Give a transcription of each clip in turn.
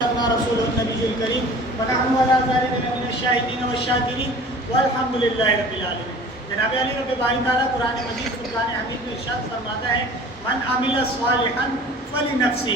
رسول النبی الکریم ونحن علی ذلک من الشاہدین والشاکرین والحمد للہ رب العالمین۔ جناب علی رب باری تعالیٰ قرآن مجید فرقان حمید میں ارشاد فرماتا ہے من عمل صالحا فلنفسہ،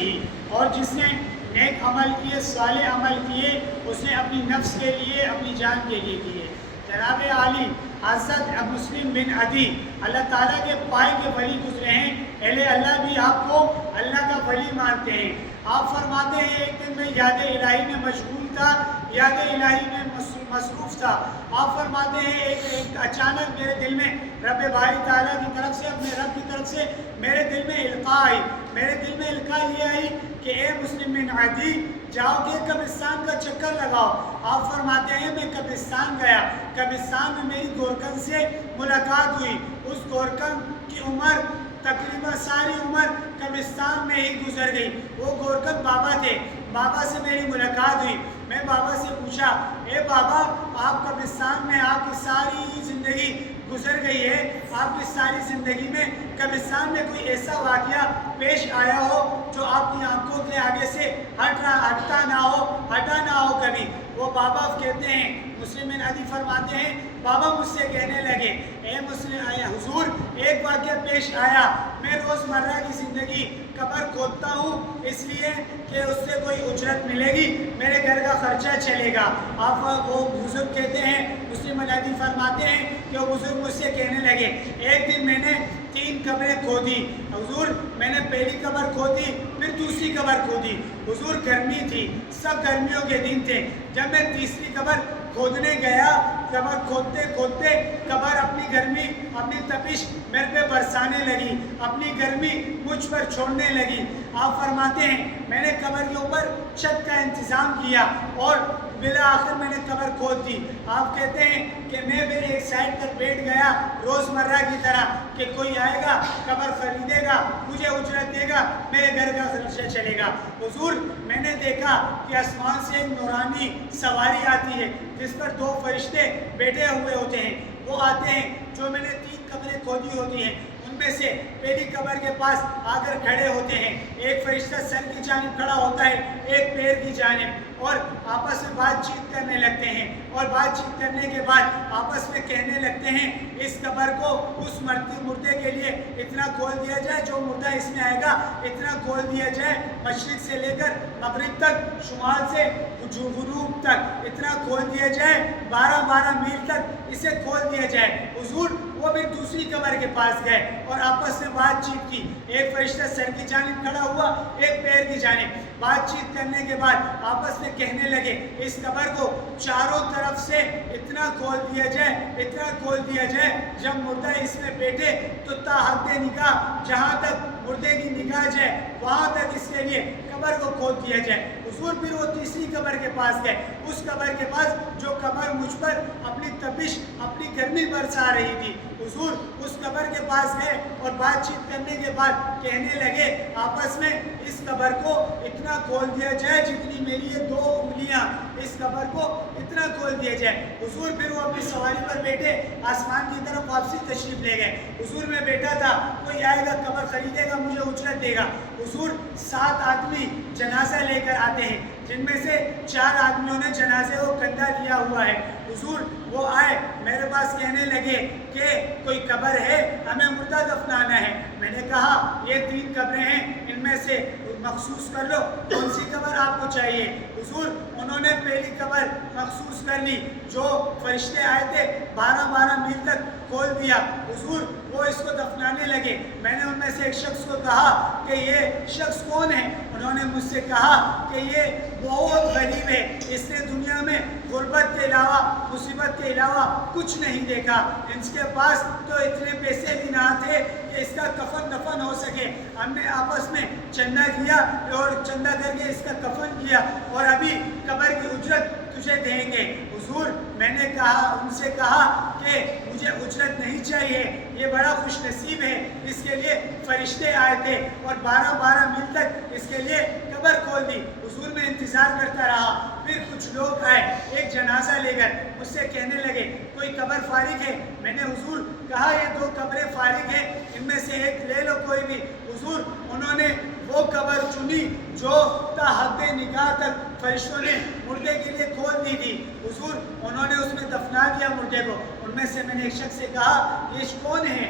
اور جس نے نیک عمل کیے، صالح عمل کیے، اس نے اپنی نفس کے لیے، اپنی جان کے لیے کیے۔ جناب علی حضرت مسلم بن عدی اللہ تعالیٰ کے پائے کے ولی گزرے ہیں، اہل اللہ بھی آپ کو اللہ کا ولی مانتے ہیں۔ آپ فرماتے ہیں ایک دن میں یاد الہی میں مشغول تھا، یاد الہی میں مصروف تھا۔ آپ فرماتے ہیں ایک اچانک میرے دل میں رب باری تعالیٰ کی طرف سے، اپنے رب کی طرف سے میرے دل میں القاء آئی، میرے دل میں القاء یہ آئی کہ اے مسلم بن عدی جاؤ کہ قبرستان کا چکر لگاؤ۔ آپ فرماتے ہیں میں قبرستان گیا، قبرستان میں میری گورکن سے ملاقات ہوئی۔ اس گورکن کی عمر تقریباً ساری عمر قبرستان میں ہی گزر گئی۔ وہ گورکن بابا تھے، بابا سے میری ملاقات ہوئی۔ میں بابا سے پوچھا اے بابا آپ قبرستان میں آپ کی ساری زندگی گزر گئی ہے، آپ کی ساری زندگی میں قبرستان میں کوئی ایسا واقعہ پیش آیا ہو جو آپ کی آنکھوں کے آگے سے ہٹا نہ ہو کبھی؟ وہ بابا کہتے ہیں، مسلم بن عدی فرماتے ہیں بابا مجھ سے کہنے لگے اے حضور ایک واقعہ پیش آیا، میں روزمرہ کی زندگی قبر کھودتا ہوں اس لیے کہ اس سے کوئی اجرت ملے گی، میرے گھر کا خرچہ چلے گا۔ آپ وہ بزرگ کہتے ہیں، مسلم بن عدی فرماتے ہیں کہ وہ بزرگ مجھ سے کہنے لگے ایک دن میں نے 3 قبریں کھودی حضور، میں نے پہلی قبر کھودی، پھر دوسری قبر کھودی حضور، گرمی تھی، سب گرمیوں کے دن تھے۔ جب میں تیسری قبر کھودنے گیا، قبر کھودتے کھودتے قبر اپنی گرمی، اپنی تپش میرے پہ برسانے لگی، اپنی گرمی مجھ پر چھوڑنے لگی۔ آپ فرماتے ہیں میں نے قبر کے اوپر چھت کا انتظام کیا اور بالآخر میں نے قبر کھود دی۔ آپ کہتے ہیں کہ میں بھی ایک سائڈ پر بیٹھ گیا روزمرہ کی طرح کہ کوئی آئے گا قبر خریدے گا، مجھے اجرت دے گا، میرے گھر کا خرچہ چلے گا۔ حضور میں نے دیکھا کہ آسمان سے ایک نورانی سواری آتی ہے جس پر 2 فرشتے بیٹھے ہوئے ہوتے ہیں۔ وہ آتے ہیں جو میں نے 3 قبریں کھودی ہوتی ہیں، ان میں سے پہلی قبر کے پاس آ کر کھڑے ہوتے ہیں۔ ایک فرشتہ سر کی جانب کھڑا ہوتا ہے، ایک پیر کی جانب، اور آپس میں بات چیت کرنے لگتے ہیں، اور بات چیت کرنے کے بعد آپس میں کہنے لگتے ہیں اس قبر کو اس مردے کے لیے اتنا کھول دیا جائے، جو مردہ اس میں آئے گا اتنا کھول دیا جائے، مشرق سے لے کر مغرب تک، شمال سے غروب تک اتنا کھول دیا جائے، 12 میل تک اسے کھول دیا جائے۔ حضور وہ بھی دوسری قبر کے پاس گئے اور آپس میں بات چیت کی، ایک فرشتہ سر کی جانب کھڑا ہوا، ایک پیر کی جانب، بات چیت کرنے کے بعد آپس میں کہنے لگے اس قبر کو چاروں طرف سے اتنا کھول دیا جائے، اتنا کھول دیا جائے، جب مردہ اس میں بیٹھے تو تا حد نگاہ، جہاں تک مردے کی نگاہ جائے وہاں تک اس کے لیے قبر کو کھود دیا جائے۔ حضور پھر وہ تیسری قبر کے پاس گئے، اس قبر کے پاس جو قبر مجھ پر اپنی تپش، اپنی گرمی برسا رہی تھی۔ حضور اس قبر کے پاس گئے اور بات چیت کرنے کے بعد کہنے لگے آپس میں اس قبر کو اتنا کھول دیا جائے جتنی میری یہ 2 انگلیاں، اس قبر کو اتنا کھول دیا جائے۔ حضور پھر وہ اپنی سواری پر بیٹھے آسمان کی طرف واپسی تشریف لے گئے۔ حضور میں بیٹھا تھا، کوئی آئے گا قبر خریدے گا، مجھے اجرت دے گا۔ حضور 7 آدمی جنازہ لے کر آتے ہیں، جن میں سے 4 آدمیوں نے جنازے کو کندھا لیا ہوا ہے۔ حضور وہ آئے میرے پاس کہنے لگے کہ کوئی قبر ہے، ہمیں مردہ دفنانا ہے۔ میں نے کہا یہ 3 قبریں ہیں، ان میں سے مخصوص کر لو کون سی قبر آپ کو چاہیے۔ حضور انہوں نے پہلی قبر مخصوص کر لی، جو فرشتے آئے تھے 12 میل تک کھول دیا۔ حضور وہ اس کو دفنانے لگے۔ میں نے ان میں سے ایک شخص کو کہا کہ یہ شخص کون ہے؟ انہوں نے مجھ سے کہا کہ یہ بہت غریب ہے، اس نے دنیا میں غربت کے علاوہ، مصیبت کے علاوہ کچھ نہیں دیکھا، اس کے پاس تو اتنے پیسے بھی نہ تھے کہ اس کا کفن دفن ہو سکے۔ ہم نے آپس میں چندہ کیا اور چندہ کر کے اس کا کفن کیا، اور ابھی قبر کی اجرت تجھے دیں گے۔ حضور میں نے ان سے کہا کہ مجھے اجرت نہیں چاہیے، یہ بڑا خوش نصیب ہے، اس کے لیے فرشتے آئے تھے اور 12 میل تک اس کے لیے قبر کھول دی۔ حضور میں انتظار کرتا رہا، پھر کچھ لوگ آئے ایک جنازہ لے کر، مجھ سے کہنے لگے کوئی قبر فارغ ہے؟ میں نے حضور کہا یہ 2 قبریں فارغ ہیں، ان میں سے ایک لے لو کوئی بھی۔ حضور انہوں نے وہ قبر چنی جو تا حد نگاہ تک فرشتوں نے مردے کے لیے کھول دی تھی. حضور انہوں نے اس میں دفنا دیا مردے کو. ان میں سے میں نے ایک شخص سے کہا یہ کون ہے؟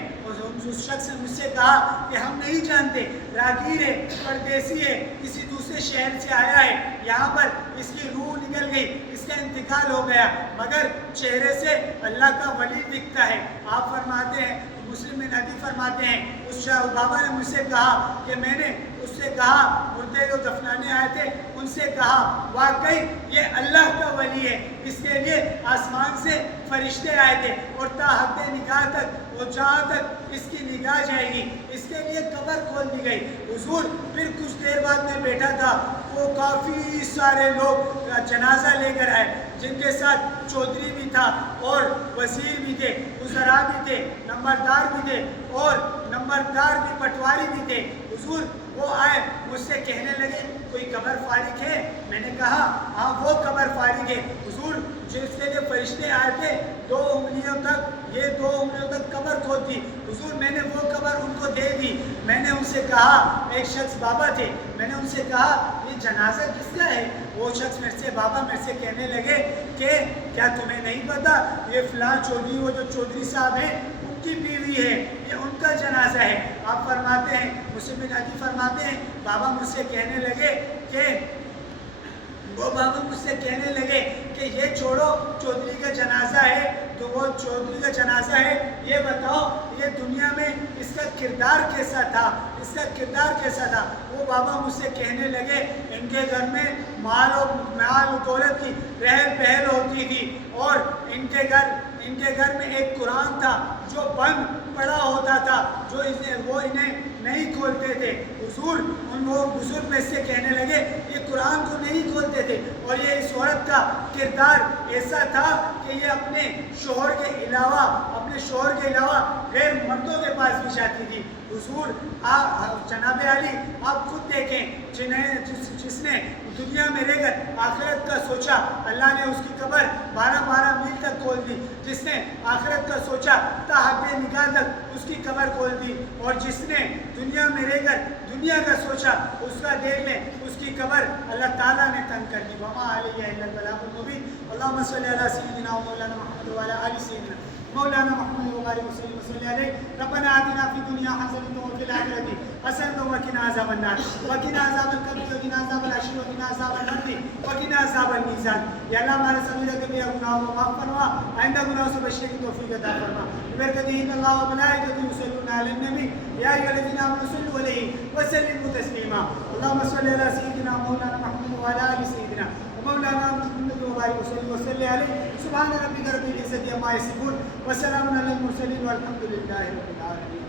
اس شخص نے مجھ سے کہا کہ ہم نہیں جانتے، راگیر ہے، پردیسی ہے، کسی دوسرے شہر سے آیا ہے، یہاں پر اس کی روح نکل گئی، اس کا انتقال ہو گیا، مگر چہرے سے اللہ کا ولی دکھتا ہے. آپ فرماتے ہیں، مسلم نبی فرماتے ہیں، اس بابا نے مجھ سے کہا کہ میں نے اس سے کہا، مردے کو دفنانے آئے تھے ان سے کہا واقعی یہ اللہ کا ولی ہے، اس کے لیے آسمان سے فرشتے آئے تھے اور تا حد نگاہ تک، اور جہاں تک اس کی نگاہ جائے گی اس کے لیے قبر کھول دی گئی. حضور پھر کچھ دیر بعد میں بیٹھا تھا، وہ کافی سارے لوگ جنازہ لے کر آئے، جن کے ساتھ چودھری بھی تھا اور وزیر بھی تھے، وزراء بھی تھے، نمبردار بھی تھے اور نمبردار بھی، پٹواری بھی تھے. حضور وہ آئے مجھ سے کہنے لگے کوئی قبر فارغ ہے؟ میں نے کہا ہاں وہ قبر فارغ ہے. حضور جس کے لیے فرشتے آئے تھے 2 انگلیوں تک، یہ 2 انگلیوں تک قبر کھود دی. حضور میں نے وہ قبر ان کو دے دی. میں نے ان سے کہا، ایک شخص بابا تھے، میں نے ان سے کہا یہ جنازہ کس کا ہے؟ وہ شخص میرے سے، بابا میرے سے کہنے لگے کہ کیا تمہیں نہیں پتا یہ فلاں چودھری، وہ جو چودھری صاحب ہیں ان کی بیوی ہے، یہ ان کا جنازہ ہے. آپ فرماتے ہیں، مسلم نبی فرماتے ہیں، بابا مجھ سے کہنے لگے کہ وہ بابا مجھ سے کہنے لگے کہ یہ چھوڑو، چودھری کا جنازہ ہے تو وہ چودھری کا جنازہ ہے، یہ بتاؤ یہ دنیا میں اس کا کردار کیسا تھا، اس کا کردار کیسا تھا. وہ بابا مجھ سے کہنے لگے ان کے گھر میں مال و دولت کی رہل پہل ہوتی تھی اور ان کے گھر میں ایک قرآن تھا جو بند پڑا ہوتا تھا، جو وہ انہیں نہیں کھولتے تھے. حضور وہ بزرگ میں سے کہنے لگے یہ قرآن کو نہیں کھولتے تھے، اور یہ اس عورت کا کردار ایسا تھا کہ یہ اپنے شوہر کے علاوہ غیر مردوں کے پاس بھی جاتی تھی. حضور جناب علی آپ خود دیکھیں، جس نے دنیا میں رہ کر آخرت کا سوچا، اللہ نے اس کی قبر 12 میل تک کھول دی. جس نے آخرت کا سوچا تا حد نگاہ تک اس کی قبر کھول دی، اور جس نے دنیا میں رہ کر دنیا کا سوچا اس کا دیکھ لیں اس کی قبر اللہ تعالیٰ نے تنگ کر دی. وما علیہ الا البلاغ المبین. اللہم صلی علی سیدنا و مولانا محمد و علی آل سیدنا مولانا محمد وبارک وسلم وصلی علیہ. ربنا آتنا فی الدنیا حسنۃ وفی الآخرۃ حسنۃ وقنا عذاب النار وقنا عذاب القبر وقنا عذاب الحشر وقنا عذاب النار وقنا عذاب المیزان. یا اللہ ہمارے صغیرہ کبیرہ گناہوں کو معاف فرما، آئندہ گناہوں سے بچنے کی توفیق عطا فرما. ببرکتہ ان اللہ وملائکتہ یصلون علی النبی یا ایھا الذین آمنوا صلوا علیہ وسلموا تسلیما. اللہم صلی علی سیدنا مولانا محمد وعلی آل سیدنا مولانا محمد وبارک وسلم وصلی علیہ. سبحان ربک رب العزۃ عما یصفون وسلام علی المرسلین والحمد للہ رب العالمین.